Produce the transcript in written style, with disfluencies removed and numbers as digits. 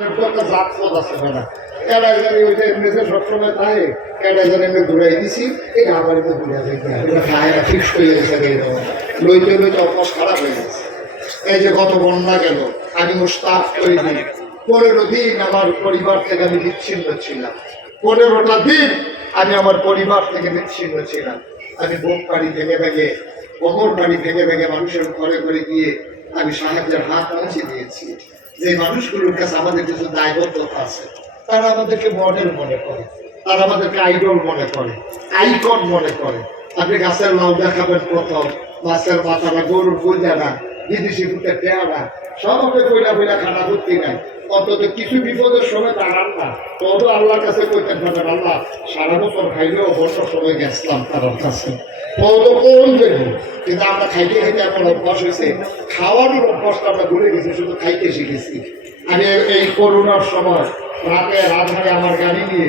একটা জাতপথ আছে না কেডা জানি ওইটা এমনিতে সবসময় থাকে কেডা জানি এমনি ঘুরাই দিছি এটা আবার এমনি ঘুরিয়া দেখবে এটা খায় না ফিক্স হয়ে গেছে লইতে লইতে অভ্যাস খারাপ হয়ে গেছে। এই যে গত বন্যা গেল আমি মুস্তাফ করে দিই 15 দিন আমার পরিবার থেকে আমি বিচ্ছিন্ন ছিলাম। 15টা দিন আমি আমার পরিবার থেকে বিচ্ছিন্ন ছিলাম। আমি বুক পাড়ি ভেঙে ভেঙে কোমর পাড়ি ভেঙে ভেঙে মানুষের ঘরে ঘরে গিয়ে আমি সাহায্যের হাত পৌঁছে দিয়েছি। যে মানুষগুলোর কাছে আমাদের কিছু দায়বদ্ধতা আছে, তারা আমাদেরকে মডেল মনে করে, তারা আমাদেরকে আইডল মনে করে, আইকন মনে করে। আপনি গাছের লাউ দেখাবেন প্রথম, মাছের মাথাটা গরুর ফুলজানা, বিদেশি ফুটের পেয়ারা, সবাই বইলা বইলা খানা করতে নাই। অন্তত কিছু বিপদের সময় দাঁড়ান না, তবে আল্লাহর কাছে কইতে পারবেন আল্লাহ সারা বছর খাইলেও বছর সময় গেছিলাম তার কাছে কোন দেবো। কিন্তু আমরা খাইতে খাইতে এখন অভ্যাস হয়েছে, খাওয়ানোর অভ্যাসটা আমরা ভুলে গেছি, শুধু খাইতে শিখেছি। আমি এই করোনার সময় রাতে আধারে আমার গাড়ি নিয়ে